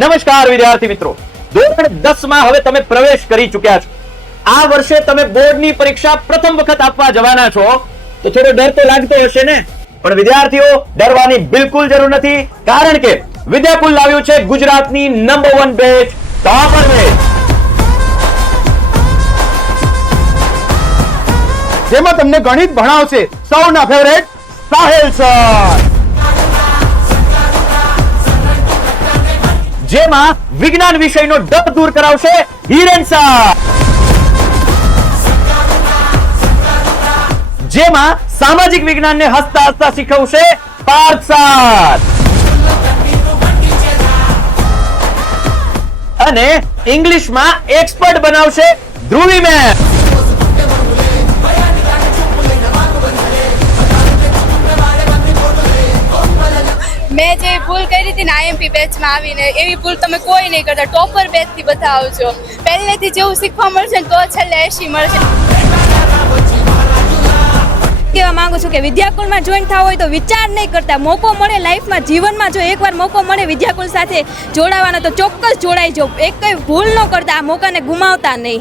નમસ્કાર વિદ્યાર્થી મિત્રો, ધોરણ 10 માં હવે તમે પ્રવેશ કરી ચૂક્યા છો. આ વર્ષે તમે બોર્ડની પરીક્ષા પ્રથમ વખત આપવા જવાના છો, તો થોડો ડર તો લાગતો હશે ને. પણ વિદ્યાર્થીઓ, ડરવાની બિલકુલ જરૂર નથી, કારણ કે વિદ્યાકુલ લાવ્યું છે ગુજરાતની નંબર 1 બેચ, ટોપર બેચ, જેમાં તમને ગણિત ભણાવશે સૌના ફેવરેટ સાહેલ સર, જેમાં વિજ્ઞાન વિષયનો ડર દૂર કરાવશે હિરેન સર, જેમાં સામાજિક વિજ્ઞાનને હસતા હસતા શીખવશે પાર્થ સર, અને ઇંગ્લિશમાં એક્સપર્ટ બનાવશે ધ્રુવી મેમ. મેં જે ભૂલ કરી હતી ને આઈએમપી બેચમાં આવીને, એવી ભૂલ તમે કોઈ નહીં કરતા. ટોપર બેચથી બધા આવજો. પહેલેથી જેવું શીખવા મળશે ને તો છેલ્લે 80 મળશે. કહેવા માંગુ છું કે વિદ્યાકુલમાં જોઈન થવા હોય તો વિચાર નહીં કરતા, મોકો મળે લાઈફમાં, જીવનમાં જો એકવાર મોકો મળે વિદ્યાકુલ સાથે જોડાવાનો તો ચોક્કસ જોડાઈ જાઓ. એક કંઈ ભૂલ ન કરતા, આ મોકાને ગુમાવતા નહીં.